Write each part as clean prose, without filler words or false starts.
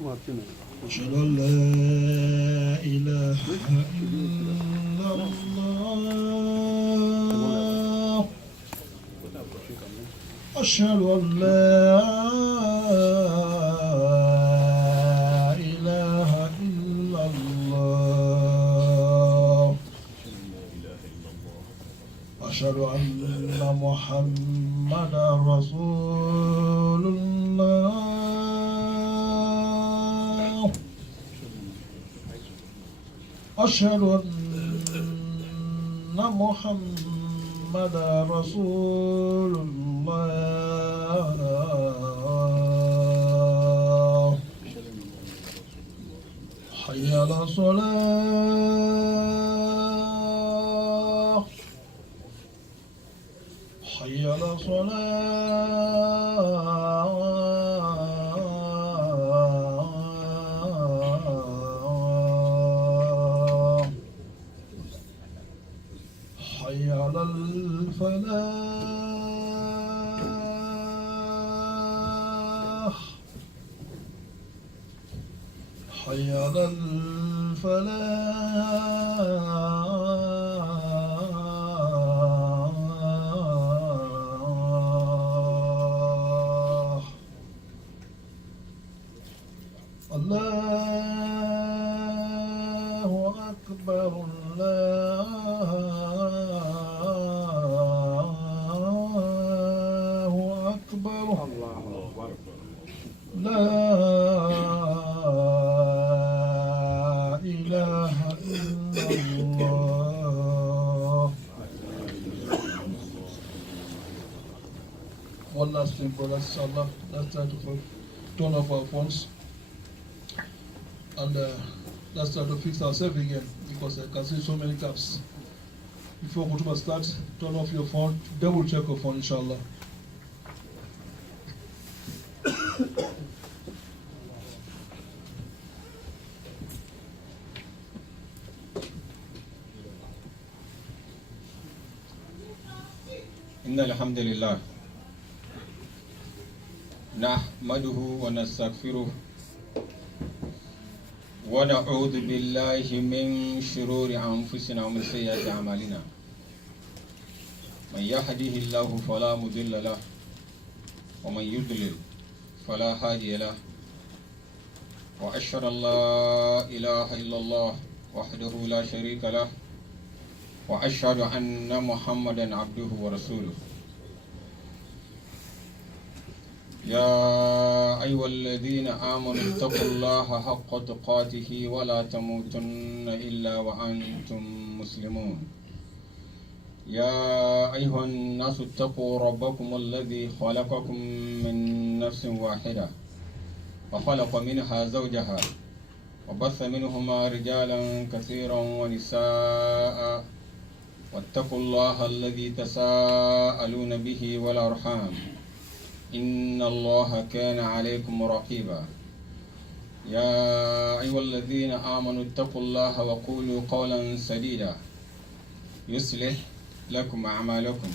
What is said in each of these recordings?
أشهد أن لا إله إلا الله أشهد أن لا إله إلا الله أشهد أن محمدا رسول الله أشهد أن محمدا رسول الله حي على الصلاة حي على الصلاة حي على الفلاح حي على الفلاح الله أكبر الله أكبر لا إله إلا الله. One last thing, brothers, inshallah. Let's try to turn off our phones and let's try to fix ourselves again because I can see so many gaps. Before Khutbah starts, turn off your phone, double check your phone, inshallah. إن الحمد لله نحمده ونستغفره ونعوذ بالله من شرور أنفسنا ومن سيئات أعمالنا من يهده الله فلا مضل له ومن يضلل فلا هادي له وأشهد أن لا إله إلا الله وحده لا شريك له وأشهد أن محمدا عبده ورسوله يا أيها الذين آمنوا اتقوا الله حق تقاته ولا تموتن إلا وأنتم مسلمون يا أيها الناس اتقوا ربكم الذي خلقكم من نفس واحدة وخلق منها زوجها وبث منهما رجالا كثيرا ونساء واتقوا الله الذي تساءلون به والأرحام إن الله كان عليكم رقيبا يا أيها الذين آمنوا اتقوا الله وقولوا قولا سديدا يصلح لكم أعمالكم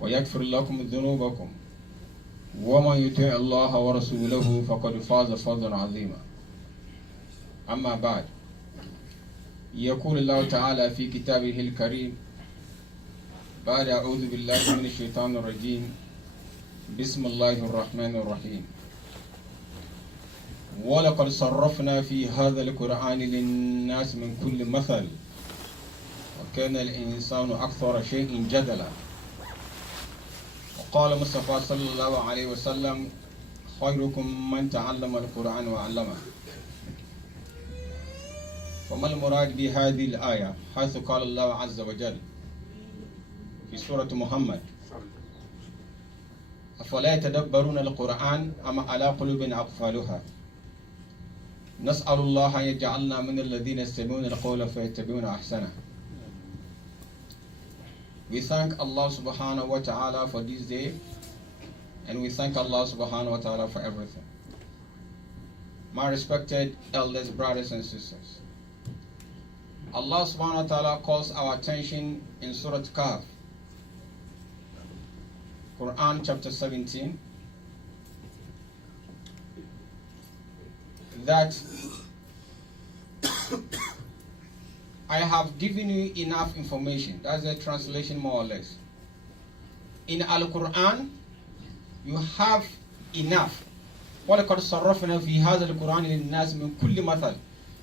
ويغفر لكم ذنوبكم ومن يطع الله ورسوله فقد فاز فوزا عظيما أما بعد يقول الله تعالى في كتابه الكريم بعد أعوذ بالله من الشيطان الرجيم بسم الله الرحمن الرحيم ولقد صرفنا في هذا القرآن للناس من كل مثل وكان الإنسان أكثر شيء جدلا وقال مصطفى صلى الله عليه وسلم خيركم من تعلم القرآن وعلمه وما المراد بهذه الآية حيث قال الله عز وجل في سورة محمد أفلا يتدبرون القرآن أم على قلوب أقفالها نسأل الله أن يجعلنا من الذين يستمعون القول فيتبعون أحسنه. We thank Allah subhanahu wa ta'ala for this day and we thank Allah subhanahu wa ta'ala for everything. My respected elders, brothers and sisters, Allah subhanahu wa ta'ala calls our attention in Surah Kahf, Quran chapter 17, that I have given you enough information. That's the translation more or less. In Al-Quran, you have enough. وَلَقَدْ صَرَّفْنَا فِي هَذَا الْقُرْآنِ لِلنَّاسِ مِنْ كُلِّ مَثَلٍ.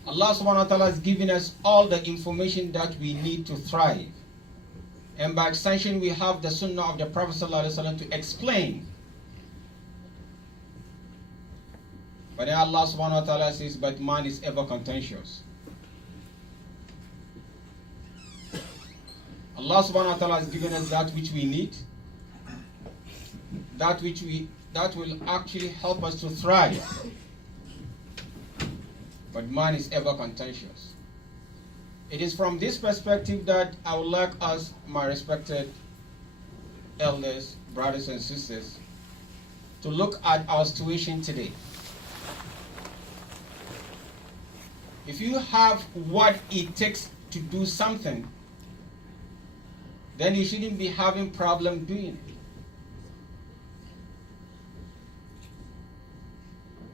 Allah subhanahu wa ta'ala has given us all the information that we need to thrive. And by extension, we have the sunnah of the Prophet sallallahu alaihi wasallam to explain. But then Allah subhanahu wa ta'ala says, but man is ever contentious. Allah subhanahu wa ta'ala has given us that which we need, that will actually help us to thrive. But man is ever contentious. It is from this perspective that I would like us, my respected elders, brothers and sisters, to look at our situation today. If you have what it takes to do something, then you shouldn't be having problem doing it.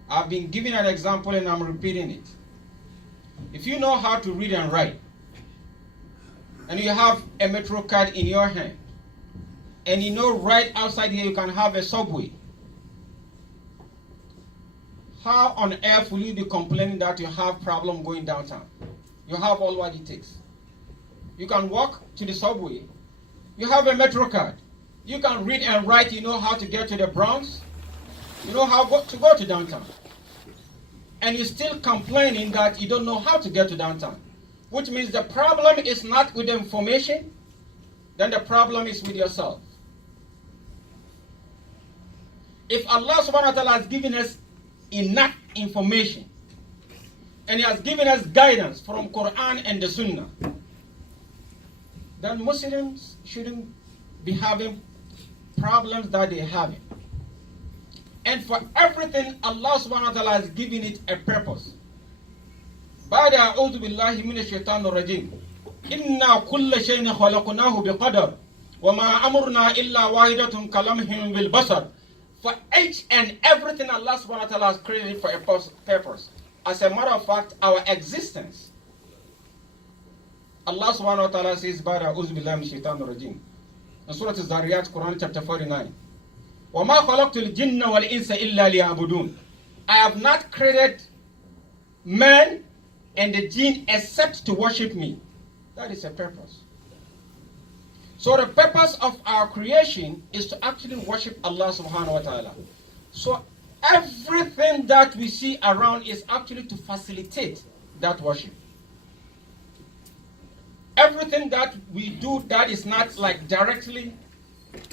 I've been giving an example and I'm repeating it. If you know how to read and write, and you have a metro card in your hand, and you know right outside here you can have a subway, how on earth will you be complaining that you have problem going downtown? You have all what it takes. You can walk to the subway. You have a metro card. You can read and write. You know how to get to the Bronx. You know how to go to downtown. And you're still complaining that you don't know how to get to downtown. Which means the problem is not with the information, then the problem is with yourself. If Allah subhanahu wa ta'ala has given us enough information, and He has given us guidance from Quran and the Sunnah, then Muslims shouldn't be having problems that they're having. And for everything, Allah subhanahu wa ta'ala has given it a purpose. بعد أعوذ بالله من الشيطان الرجيم إنا كل شيء خلقناه بقدر وما أمرنا إلا واحدة كلمح بالبصر. For each and everything Allah subhanahu wa ta'ala has created for a purpose. As a matter of fact, our existence, Allah subhanahu wa ta'ala says بعد أعوذ بالله من الشيطان الرجيم in Surah Al-Zariyat, Quran chapter 49. وَمَا خَلَقْتُ الْجِنَّ وَالْإِنسَ إِلَّا لِيَعْبُدُونَ. I have not created man and the jinn except to worship me. That is a purpose. So the purpose of our creation is to actually worship Allah subhanahu wa ta'ala. So everything that we see around is actually to facilitate that worship. Everything that we do that is not like directly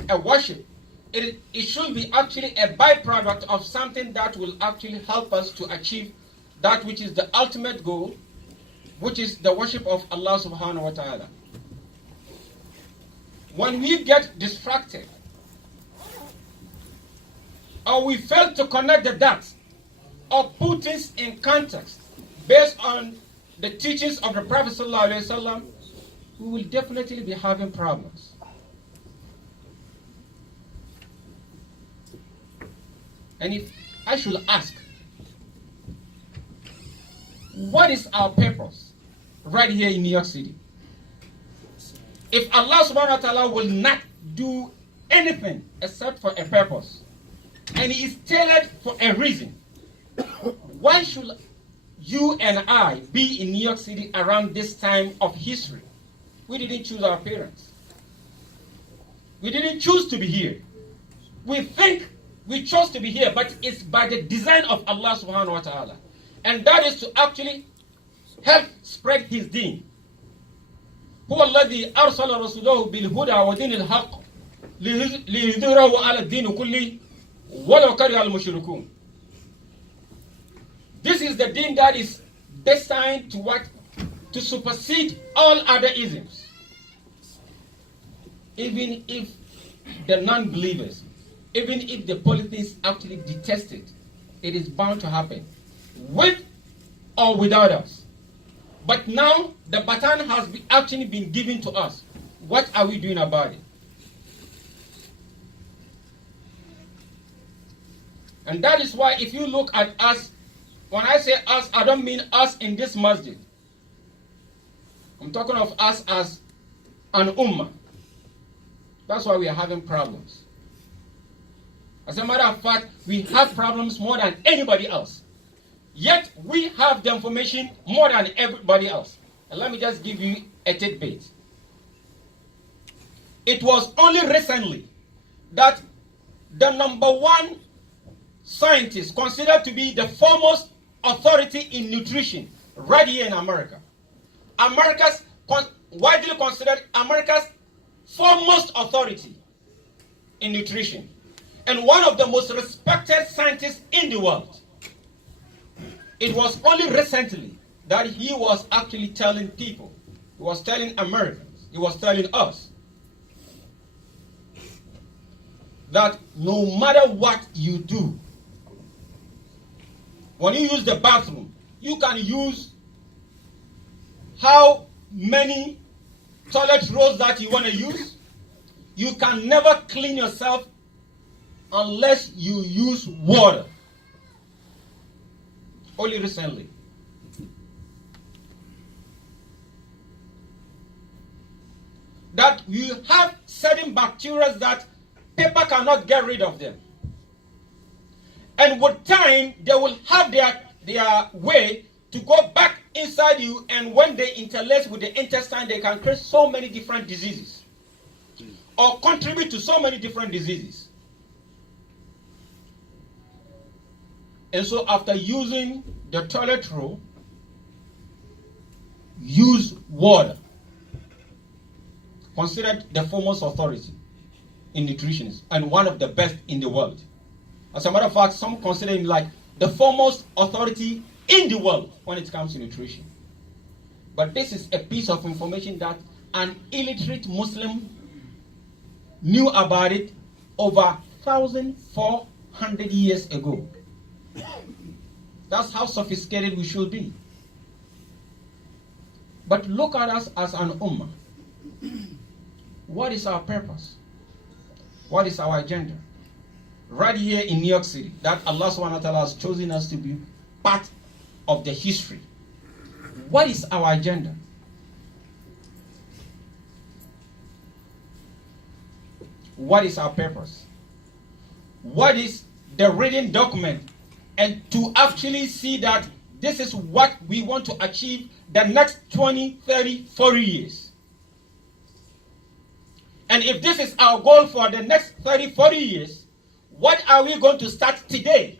a worship, it should be actually a byproduct of something that will actually help us to achieve that which is the ultimate goal, which is the worship of Allah subhanahu wa ta'ala. When we get distracted, or we fail to connect the dots, or put things in context based on the teachings of the Prophet sallallahu alaihi wasallam, we will definitely be having problems. And if I should ask, what is our purpose right here in New York City? If Allah subhanahu wa ta'ala will not do anything except for a purpose, and it is tailored for a reason, why should you and I be in New York City around this time of history? We didn't choose our parents. We didn't choose to be here. We think we chose to be here, but it's by the design of Allah subhanahu wa ta'ala. And that is to actually help spread His deen. هو الذي أرسل رسوله بالهدى ودين الحق ليظهره على الدين كله ولو كره المشركون. This is the deen that is destined to what? To supersede all other isms. Even if the non-believers, even if the polytheists actually detest it, it is bound to happen, with or without us. But now the baton has actually been given to us. What are we doing about it? And that is why if you look at us When I say us, I don't mean us in this masjid. I'm talking of us as an ummah. That's why we are having problems. As a matter of fact, we have problems more than anybody else. Yet, we have the information more than everybody else. And let me just give you a tidbit. It was only recently that the #1 scientist considered to be the foremost authority in nutrition right here in America. Widely considered America's foremost authority in nutrition and one of the most respected scientists in the world. It was only recently that he was actually telling people, he was telling Americans, he was telling us that no matter what you do, when you use the bathroom, you can use how many toilet rolls that you want to use. You can never clean yourself unless you use water. Only recently. That you have certain bacteria that paper cannot get rid of them. And with time, they will have their way to go back inside you, and when they interlace with the intestine, they can create so many different diseases or contribute to so many different diseases. And so after using the toilet roll, use water. Considered the foremost authority in nutrition and one of the best in the world. As a matter of fact, some consider him like the foremost authority in the world when it comes to nutrition. But this is a piece of information that an illiterate Muslim knew about it over 1,400 years ago. That's how sophisticated we should be. But look at us as an ummah. What is our purpose? What is our agenda? Right here in New York City, that Allah subhanahu wa ta'ala has chosen us to be part of the history. What is our agenda? What is our purpose? What is the written document? And to actually see that this is what we want to achieve the next 20, 30, 40 years. And if this is our goal for the next 30, 40 years, what are we going to start today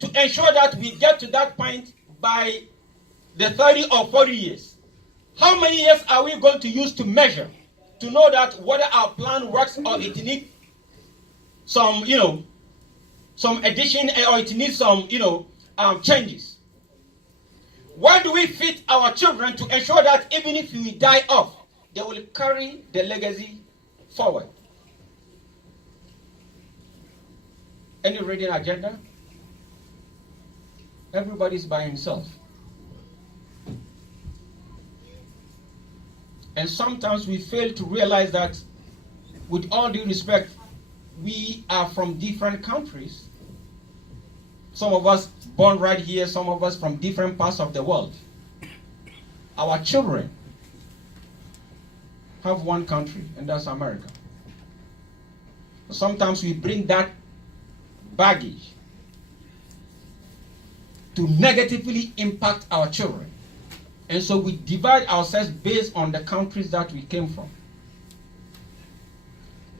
to ensure that we get to that point by the 30 or 40 years? How many years are we going to use to measure to know that whether our plan works or it needs some, some addition or it needs some, changes? Where do we fit our children to ensure that even if we die off, they will carry the legacy forward? Any reading agenda? Everybody's by himself. And sometimes we fail to realize that, with all due respect, we are from different countries. Some of us born right here, some of us from different parts of the world. Our children have one country, and that's America. Sometimes we bring that baggage to negatively impact our children. And so we divide ourselves based on the countries that we came from.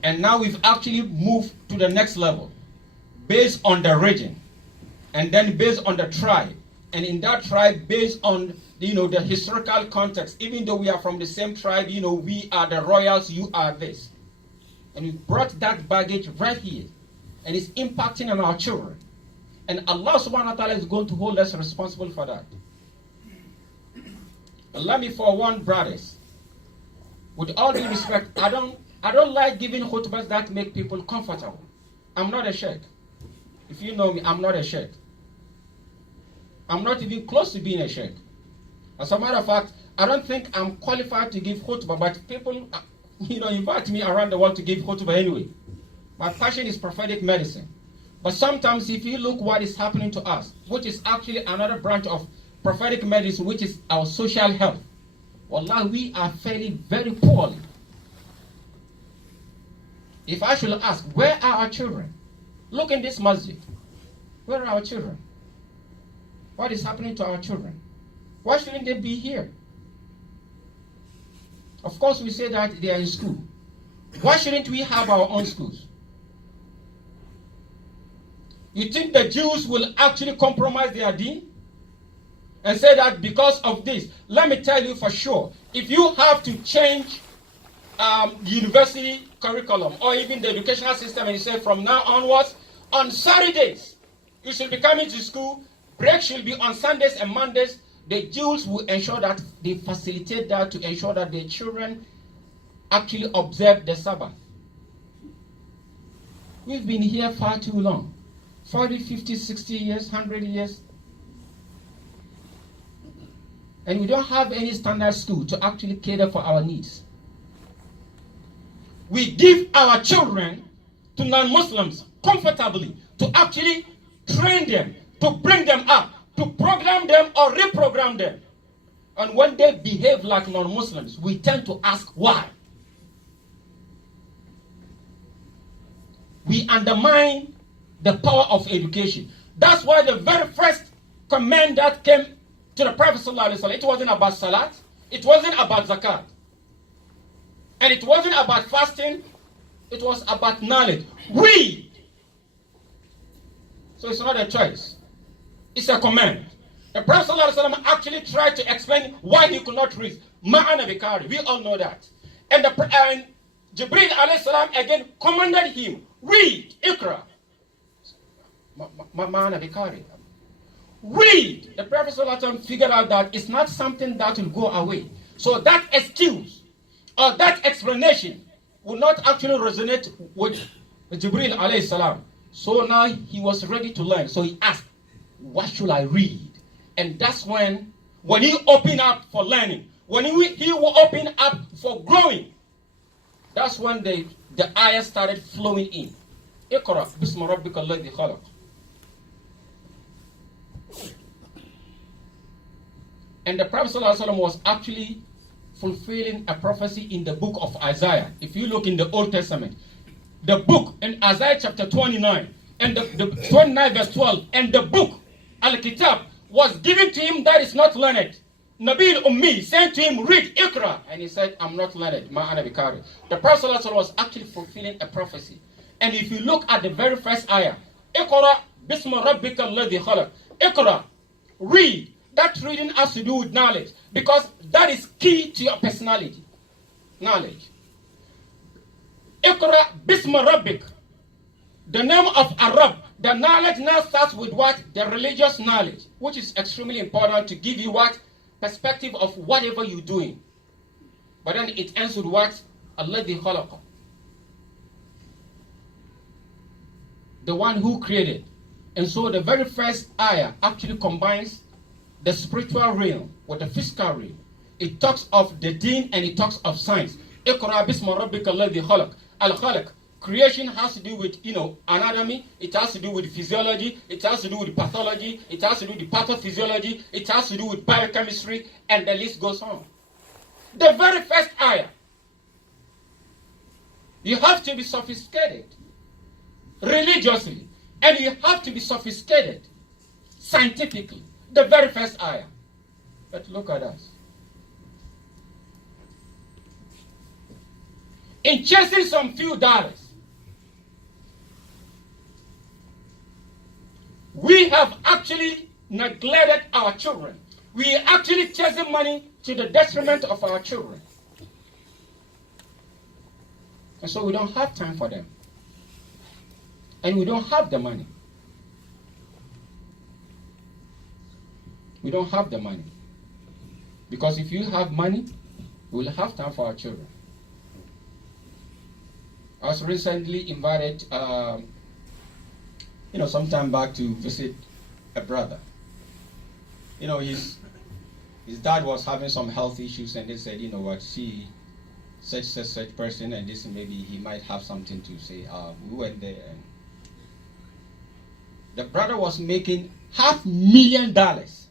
And now we've actually moved to the next level, based on the region, and then based on the tribe. And in that tribe, based on the historical context, even though we are from the same tribe, we are the royals, you are this. And we brought that baggage right here. And it's impacting on our children. And Allah subhanahu wa ta'ala is going to hold us responsible for that. But let me forewarn brothers, with all due respect, I don't like giving khutbahs that make people comfortable. I'm not a sheikh. If you know me, I'm not a sheikh. I'm not even close to being a sheikh. As a matter of fact, I don't think I'm qualified to give khutbah, but people, invite me around the world to give khutbah anyway. My passion is prophetic medicine. But sometimes if you look what is happening to us, which is actually another branch of prophetic medicine, which is our social health, wallah, we are fairly very poorly. If I should ask, where are our children? Look in this masjid. Where are our children? What is happening to our children? Why shouldn't they be here? Of course, we say that they are in school. Why shouldn't we have our own schools? You think the Jews will actually compromise their deen? And say that because of this, let me tell you for sure, if you have to change the university curriculum or even the educational system and you say from now onwards, on Saturdays, you should be coming to school, break should be on Sundays and Mondays, the Jews will ensure that they facilitate that to ensure that their children actually observe the Sabbath. We've been here far too long. 40, 50, 60 years, 100 years. And we don't have any standard school to actually cater for our needs. We give our children to non-Muslims comfortably to actually train them, to bring them up, to program them or reprogram them. And when they behave like non-Muslims, we tend to ask why. We undermine the power of education. That's why the very first command that came to the Prophet ﷺ, it wasn't about salat, it wasn't about zakat, and it wasn't about fasting, it was about knowledge. Read. So it's not a choice, it's a command. The Prophet ﷺ actually tried to explain why he could not read. Ma'ana bikari, we all know that. And Jibreel alayhi salam again commanded him, read, ikra. Ma'ana bikari. Read. The Prophet ﷺ figured out that it's not something that will go away. So that excuse or that explanation will not actually resonate with Jibreel alayhi salam. So now he was ready to learn. So he asked, what should I read? And that's when he opened up for learning, when he will open up for growing, that's when the ayah started flowing in. Iqra bismi rabbika alladhi khalaq. And the Prophet ﷺ was actually fulfilling a prophecy in the book of Isaiah. If you look in the Old Testament, the book in Isaiah chapter 29, and the 29 verse 12, and the book, Al-Kitab, was given to him that is not learned. Nabil Ummi sent to him, read Iqra. And he said, I'm not learned. Ma'ana bikari. The Prophet ﷺ was actually fulfilling a prophecy. And if you look at the very first ayah, Iqra bismi rabbika alladhi khalaq. Iqra, read. That reading has to do with knowledge, because that is key to your personality. Knowledge. Iqra bismi rabbik. The name of Arab. The knowledge now starts with what? The religious knowledge, which is extremely important to give you what? Perspective of whatever you're doing. But then it ends with what? Alladhi khalaqa. The one who created. And so the very first ayah actually combines the spiritual realm with the physical realm. It talks of the deen and it talks of science. Iqra bismi rabbika alladhi khalaq. Al-khalaq. Creation has to do with, anatomy. It has to do with physiology. It has to do with pathology. It has to do with pathophysiology. It has to do with biochemistry. And the list goes on. The very first ayah. You have to be sophisticated religiously. And you have to be sophisticated scientifically. The very first ayah. But look at us. In chasing some few dollars, we have actually neglected our children. We are actually chasing money to the detriment of our children. And so we don't have time for them. And we don't have the money. We don't have the money. Because if you have money, we'll have time for our children. I was recently invited, some time back to visit a brother. His dad was having some health issues, and they said, see such person, and this maybe he might have something to say. We went there, and The brother was making $500,000.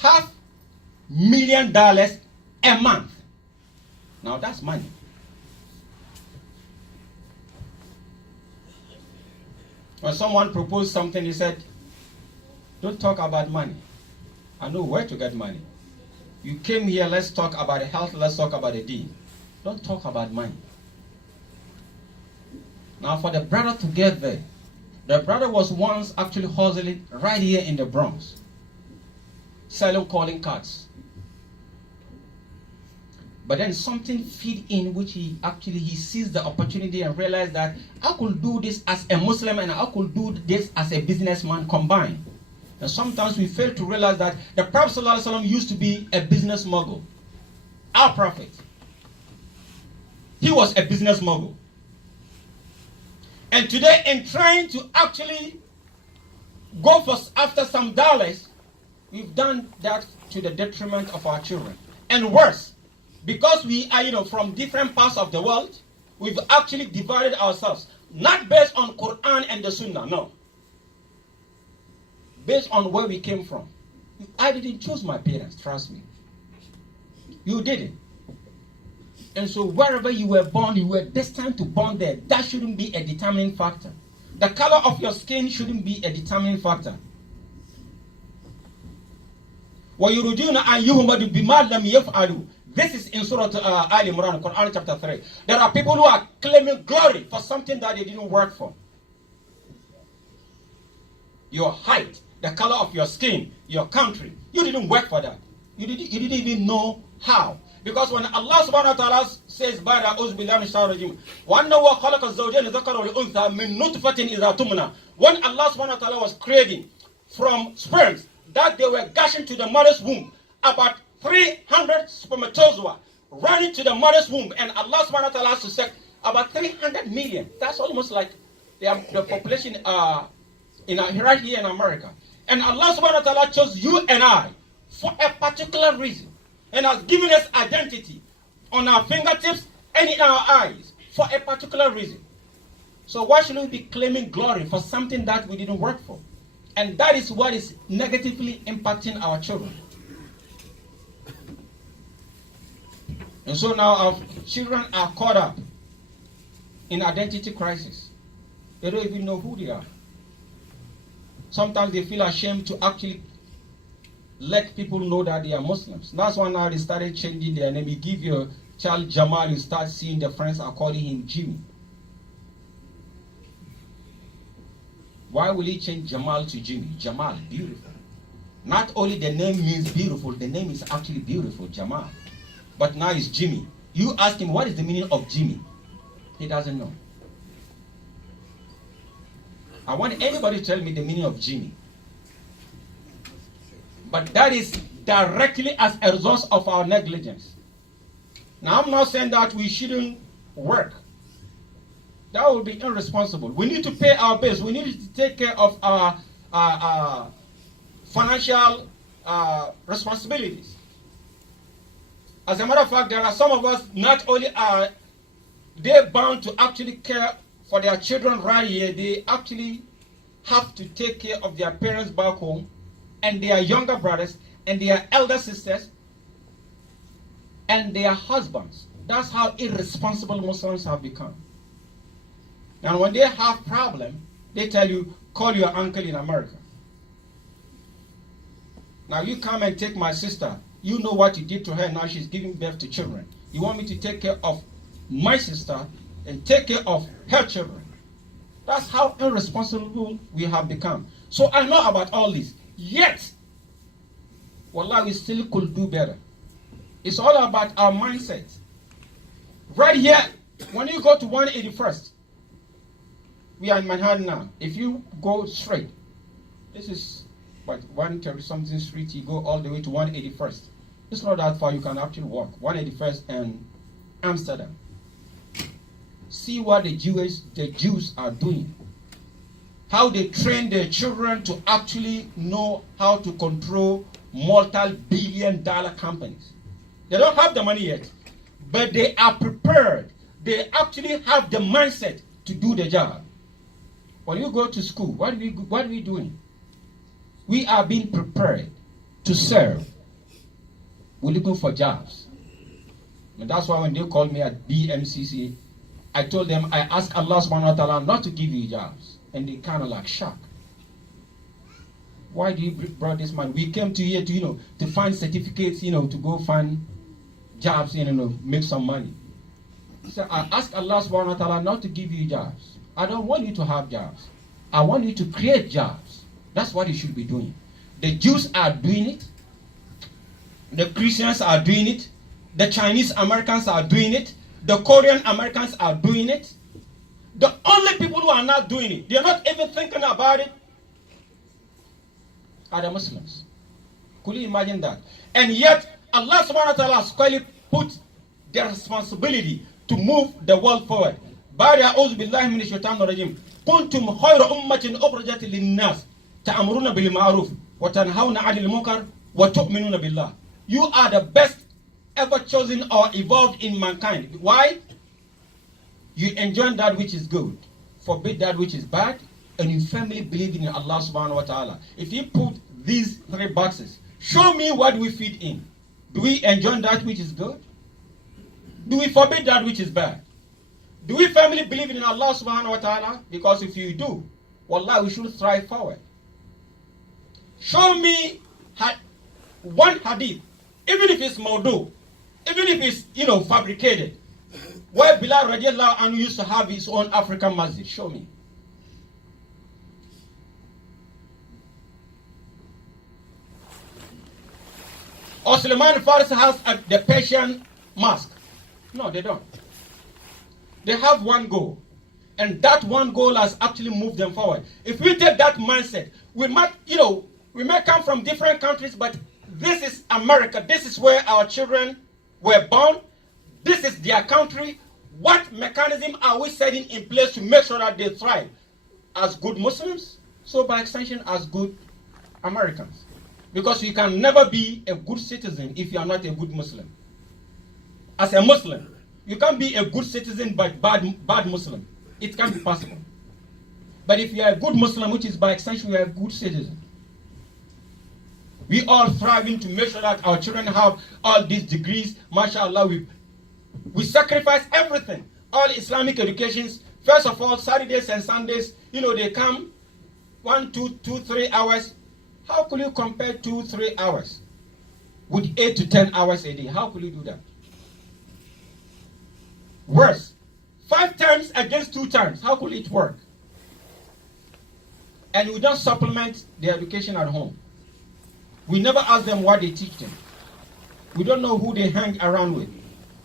$500,000 a month. Now that's money. When someone proposed something, he said, don't talk about money. I know where to get money. You came here, let's talk about health, let's talk about the deen. Don't talk about money. Now for the brother to get there, the brother was once actually hustling right here in the Bronx, selling calling cards. But then something feed in which he seized the opportunity and realized that I could do this as a Muslim and I could do this as a businessman combined. And sometimes we fail to realize that the Prophet ﷺ used to be a business mogul. Our Prophet. He was a business mogul. And today, in trying to actually go after some dollars, we've done that to the detriment of our children. And worse, because we are, from different parts of the world, we've actually divided ourselves. Not based on Quran and the Sunnah, no. Based on where we came from. I didn't choose my parents, trust me. You didn't. And so wherever you were born, you were destined to born there. That shouldn't be a determining factor. The color of your skin shouldn't be a determining factor. وَيُرُدُونَ أَنْ يُهْمَدُوا بِمَا لَمْ يَفْعَلُوا. This is in Surah Al Imran, Quran chapter 3. There are people who are claiming glory for something that they didn't work for. Your height, the color of your skin, your country, you didn't work for that. You didn't even know how. Because when Allah subhanahu wa ta'ala says, when Allah subhanahu wa ta'ala was creating from sperms that they were gushing to the mother's womb, about 300 spermatozoa running to the mother's womb, and Allah subhanahu wa ta'ala has to say about 300 million. That's almost like the population right here in America. And Allah subhanahu wa ta'ala chose you and I for a particular reason, and has given us identity on our fingertips and in our eyes for a particular reason. So why should we be claiming glory for something that we didn't work for? And that is what is negatively impacting our children. And so now our children are caught up in identity crisis. They don't even know who they are. Sometimes they feel ashamed to actually let people know that they are Muslims. That's why now they started changing their name. You give your child Jamal, you start seeing the friends are calling him Jimmy. Why will he change Jamal to Jimmy? Jamal, beautiful. Not only the name means beautiful, the name is actually beautiful, Jamal. But now it's Jimmy. You ask him, what is the meaning of Jimmy? He doesn't know. I want anybody to tell me the meaning of Jimmy. But that is directly as a result of our negligence. Now, I'm not saying that we shouldn't work. That would be irresponsible. We need to pay our bills. We need to take care of our financial responsibilities. As a matter of fact, there are some of us, not only are they bound to actually care for their children right here, they actually have to take care of their parents back home, and their younger brothers, and their elder sisters, and their husbands. That's how irresponsible Muslims have become. And when they have problem, they tell you, call your uncle in America. Now you come and take my sister. You know what you did to her. Now she's giving birth to children. You want me to take care of my sister and take care of her children. That's how irresponsible we have become. So I know about all this. Yet, wallah, we still could do better. It's all about our mindset. Right here, when you go to 181st, we are in Manhattan now. If you go straight, this is what 130-something street, you go all the way to 181st. It's not that far, you can actually walk. 181st and Amsterdam. See what the Jews are doing. How they train their children to actually know how to control multi-billion-dollar companies. They don't have the money yet, but they are prepared. They actually have the mindset to do the job. When you go to school, what are we doing? We are being prepared to serve. We're looking for jobs. And that's why when they called me at BMCC, I told them, I asked Allah subhanahu wa ta'ala not to give you jobs. And they kind of like shocked. Why do you brought this man? We came to here to, to find certificates, to go find jobs, make some money. So I asked Allah subhanahu wa ta'ala not to give you jobs. I don't want you to have jobs. I want you to create jobs. That's what you should be doing. The Jews are doing it. The Christians are doing it. The Chinese Americans are doing it. The Korean Americans are doing it. The only people who are not doing it, they're not even thinking about it, are the Muslims. Could you imagine that? And yet, Allah subhanahu wa ta'ala has clearly put the responsibility to move the world forward. بعد أعوذ بالله من الشيطان الرجيم كنتم خير أمة أخرجت للناس تأمرون بالمعروف وتنهون عن المنكر وتؤمنون بالله. You are the best ever chosen or evolved in mankind. Why? You enjoy that which is good, forbid that which is bad, and you firmly believe in Allah subhanahu wa ta'ala. If you put these 3 boxes, show me what we fit in. Do we enjoy that which is good? Do we forbid that which is bad? Do we firmly believe in Allah subhanahu wa ta'ala? Because if you do, wallah, we should strive forward. Show me one hadith, even if it's mawdu, even if it's, fabricated, where Bilal radiallahu anhu used to have his own African masjid. Show me. Or Sulaiman Faris has the Persian mosque. No, they don't. They have one goal. And that one goal has actually moved them forward. If we take that mindset, we might come from different countries, but this is America. This is where our children were born. This is their country. What mechanism are we setting in place to make sure that they thrive as good Muslims? So by extension, as good Americans. Because you can never be a good citizen if you are not a good Muslim. As a Muslim, you can't be a good citizen but bad Muslim. It can't be possible. But if you are a good Muslim, which is by extension, you are a good citizen. We all striving to make sure that our children have all these degrees. MashaAllah, we sacrifice everything. All Islamic educations, first of all, Saturdays and Sundays, they come 1, 2, 3 hours. How could you compare 2, 3 hours with 8 to 10 hours a day? How could you do that? Worse, 5 times against 2 times. How could it work? And we don't supplement their education at home. We never ask them what they teach them. We don't know who they hang around with.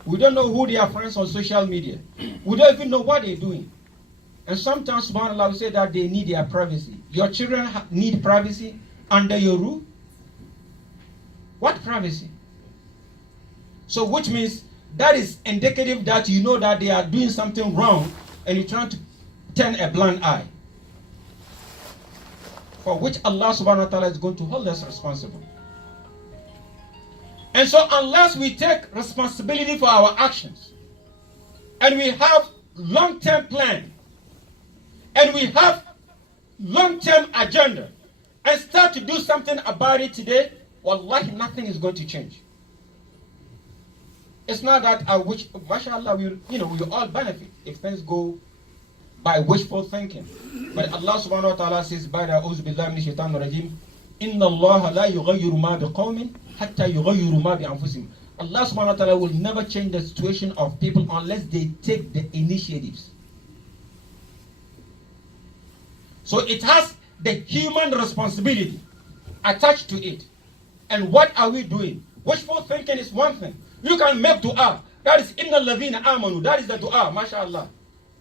We don't know who they are friends on social media. We don't even know what they're doing. And sometimes, subhanAllah, we say that they need their privacy. Your children need privacy under your roof? What privacy? So which means that is indicative that you know that they are doing something wrong and you're trying to turn a blind eye. For which Allah subhanahu wa ta'ala is going to hold us responsible. And so unless we take responsibility for our actions, and we have long-term plan, and we have long-term agenda, and start to do something about it today, wallahi, nothing is going to change. It's not that I wish, mashallah, we'll all benefit if things go by wishful thinking. But Allah subhanahu wa ta'ala says, Ba'da a'udhu billahi minash shaitanir rajim, Inna Allah la yughayyiru ma biqawmin hatta yughayyiru ma bi anfusihim. Allah subhanahu wa ta'ala will never change the situation of people unless they take the initiatives. So it has the human responsibility attached to it. And what are we doing? Wishful thinking is one thing. You can make dua. That is inna alladhina amanu. That is the dua, mashallah.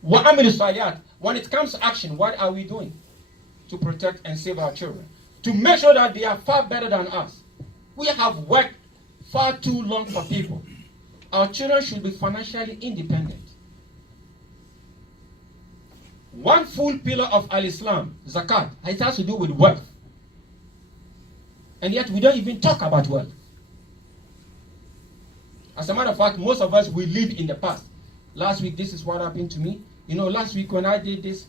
Wa amilu saliyat. When it comes to action, what are we doing to protect and save our children? To make sure that they are far better than us. We have worked far too long for people. Our children should be financially independent. One full pillar of Al-Islam, zakat, it has to do with wealth. And yet we don't even talk about wealth. As a matter of fact, most of us, we live in the past. Last week, this is what happened to me. Last week when I did this,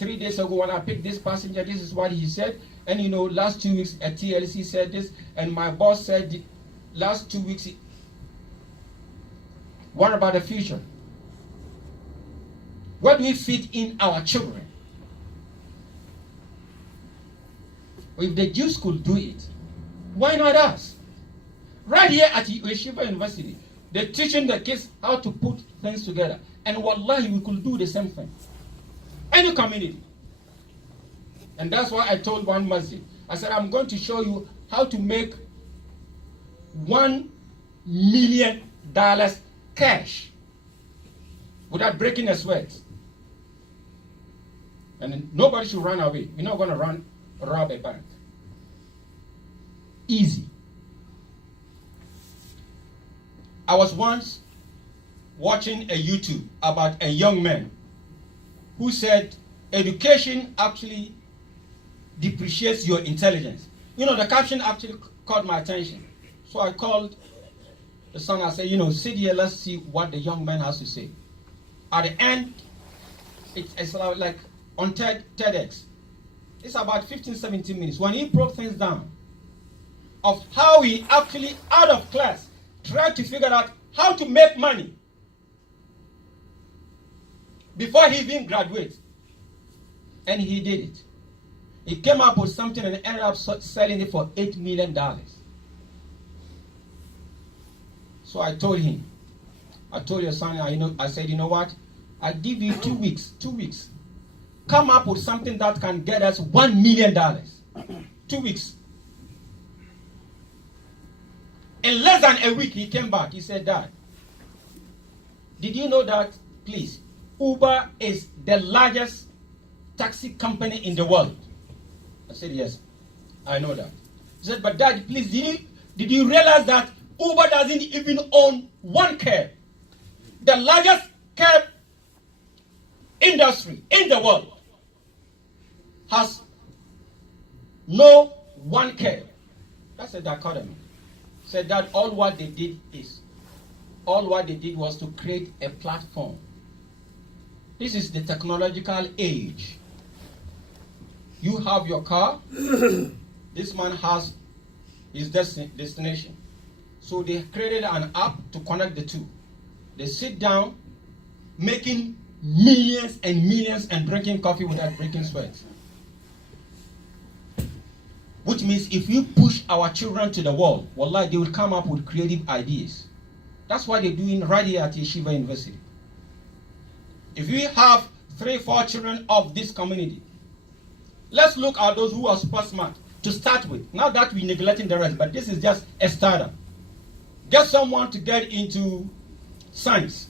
3 days ago when I picked this passenger, this is what he said. And last 2 weeks at TLC said this, and my boss said last 2 weeks. What about the future? Where do we fit in our children? If the Jews could do it, why not us? Right here at Yeshiva University, they're teaching the kids how to put things together. And wallahi, we could do the same thing. Any community. And that's why I told one masjid, I said, I'm going to show you how to make $1 million cash without breaking a sweat. And nobody should run away. You're not going to rob a bank. Easy. I was once watching a YouTube about a young man who said education actually depreciates your intelligence. The caption actually caught my attention. So I called the son. I said, sit here, let's see what the young man has to say. At the end, it's like on TEDx. It's about 15, 17 minutes. When he broke things down of how he actually, out of class, tried to figure out how to make money before he even graduates. And he did it. He came up with something and ended up selling it for $8 million. So I told him, I told your son, I said, you know what? I give you 2 weeks, 2 weeks. Come up with something that can get us $1 million. 2 weeks. In less than a week, he came back. He said, Dad, did you know that, please, Uber is the largest taxi company in the world? I said, yes, I know that. He said, but Dad, please, did you realize that Uber doesn't even own one cab? The largest cab industry in the world has no one cab. That's a dichotomy. Said that all what they did was to create a platform. This is the technological age. You have your car, this man has his destination. So they created an app to connect the two. They sit down, making millions and millions and drinking coffee without breaking sweat. Which means if we push our children to the wall, wallahi, they will come up with creative ideas. That's what they're doing right here at Yeshiva University. If we have 3-4 children of this community, let's look at those who are super smart to start with. Not that we're neglecting the rest, but this is just a starter. Get someone to get into science.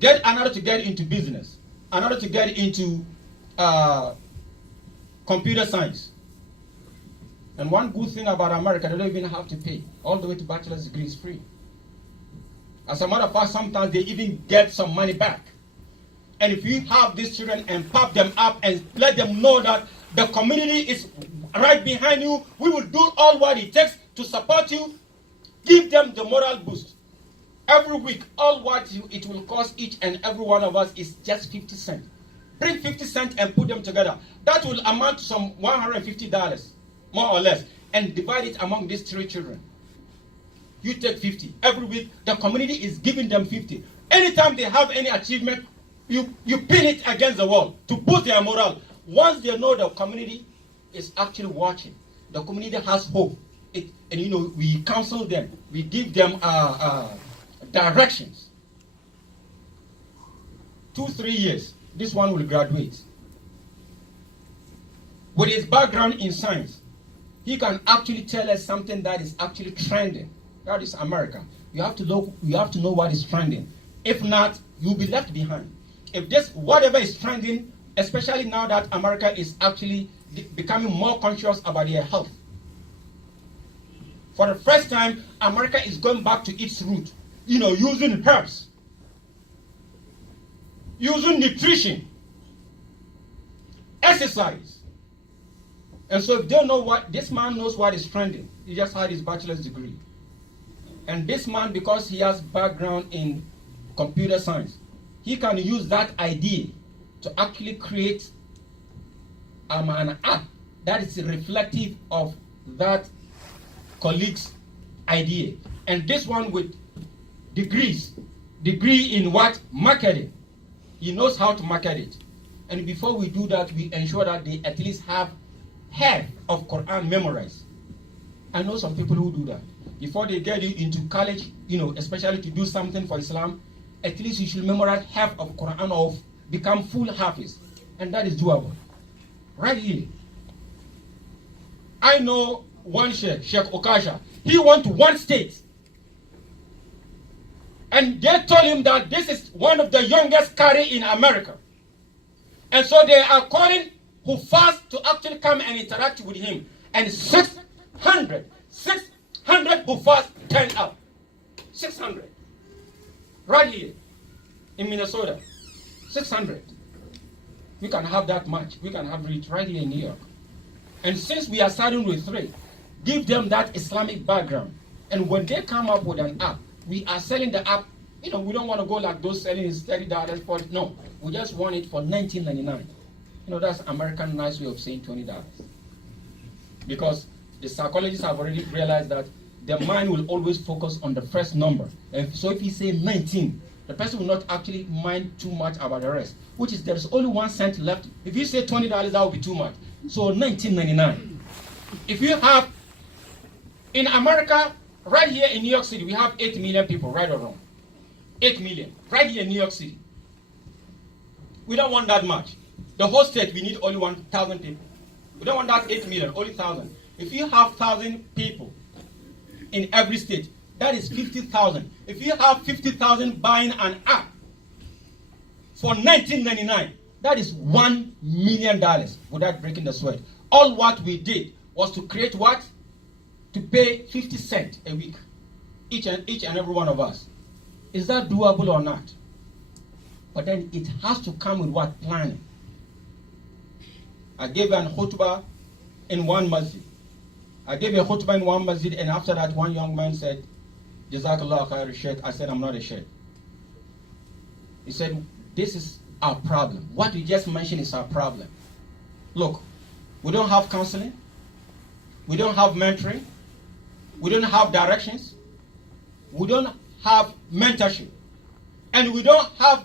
Get another to get into business. Another to get into computer science. And one good thing about America, they don't even have to pay. All the way to bachelor's degree is free. As a matter of fact, sometimes they even get some money back. And if you have these children and pop them up and let them know that the community is right behind you, we will do all what it takes to support you, give them the moral boost. Every week, all what it will cost each and every one of us is just 50 cents. Bring 50 cents and put them together. That will amount to some $150, more or less, and divide it among these 3 children. You take 50. Every week, the community is giving them 50. Anytime they have any achievement, you pin it against the wall to boost their morale. Once they know the community is actually watching, the community has hope. We counsel them. We give them directions. 2-3 years, this one will graduate. With his background in science, he can actually tell us something that is actually trending. That is America. You have to know what is trending. If not, you'll be left behind. If this whatever is trending, especially now that America is actually becoming more conscious about their health. For the first time, America is going back to its root. Using herbs, using nutrition, exercise. And so if they know what, this man knows what is trending. He just had his bachelor's degree. And this man, because he has background in computer science, he can use that idea to actually create an app that is reflective of that colleague's idea. And this one with degree in what? Marketing. He knows how to market it. And before we do that, we ensure that they at least have half of Quran memorized. I know some people who do that. Before they get you into college, especially to do something for Islam, at least you should memorize half of Quran or become full Hafiz. And that is doable. Right here. I know one Sheikh Okasha. He went to one state. And they told him that this is one of the youngest Qari in America. And so they are calling Hufaz to actually come and interact with him. And 600 Hufaz turned up. 600. Right here in Minnesota. 600. We can have that much. We can have it right here in New York. And since we are starting with 3, give them that Islamic background. And when they come up with an app, we are selling the app. We don't want to go like those selling is $30 for it. No, we just want it for $19.99. That's American nice way of saying $20. Because the psychologists have already realized that the mind will always focus on the first number. And so if you say 19, the person will not actually mind too much about the rest. Which is there's only 1 cent left. If you say $20, that would be too much. So $19.99. If you have in America, right here in New York City, we have 8 million people, right or wrong? 8 million, right here in New York City. We don't want that much. The whole state, we need only 1,000 people. We don't want that 8 million, only 1,000. If you have 1,000 people in every state, that is 50,000. If you have 50,000 buying an app for $19.99, that is $1 million without breaking the sweat. All what we did was to create what? To pay 50 cents a week, each and every one of us. Is that doable or not? But then it has to come with what? Planning. I gave an khutbah in one masjid. I gave a khutbah in one masjid, and after that one young man said, Jazakallah khair Sheikh. I said, I'm not a Sheikh. He said, this is our problem. What you just mentioned is our problem. Look, we don't have counseling. We don't have mentoring. We don't have directions. We don't have mentorship. And we don't have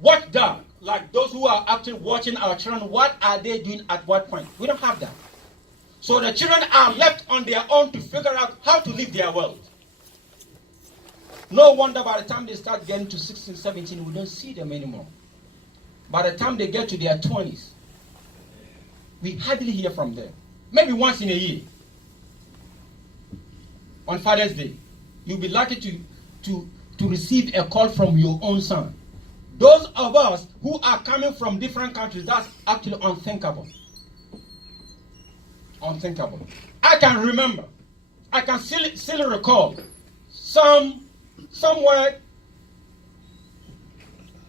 watchdog, like those who are actually watching our children. What are they doing at what point? We don't have that. So the children are left on their own to figure out how to live their world. No wonder by the time they start getting to 16, 17, we don't see them anymore. By the time they get to their 20s, we hardly hear from them. Maybe once in a year. On Father's Day, you'll be lucky to receive a call from your own son. Those of us who are coming from different countries, that's actually unthinkable. Unthinkable. I can remember, I can still recall somewhere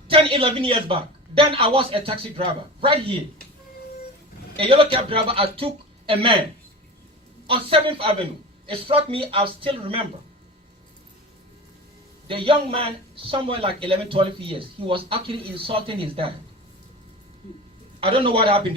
10, 11 years back. Then I was a taxi driver, right here. A yellow cab driver, I took a man on 7th Avenue. It struck me, I still remember. The young man, somewhere like 11, 12 years, he was actually insulting his dad. I don't know what happened.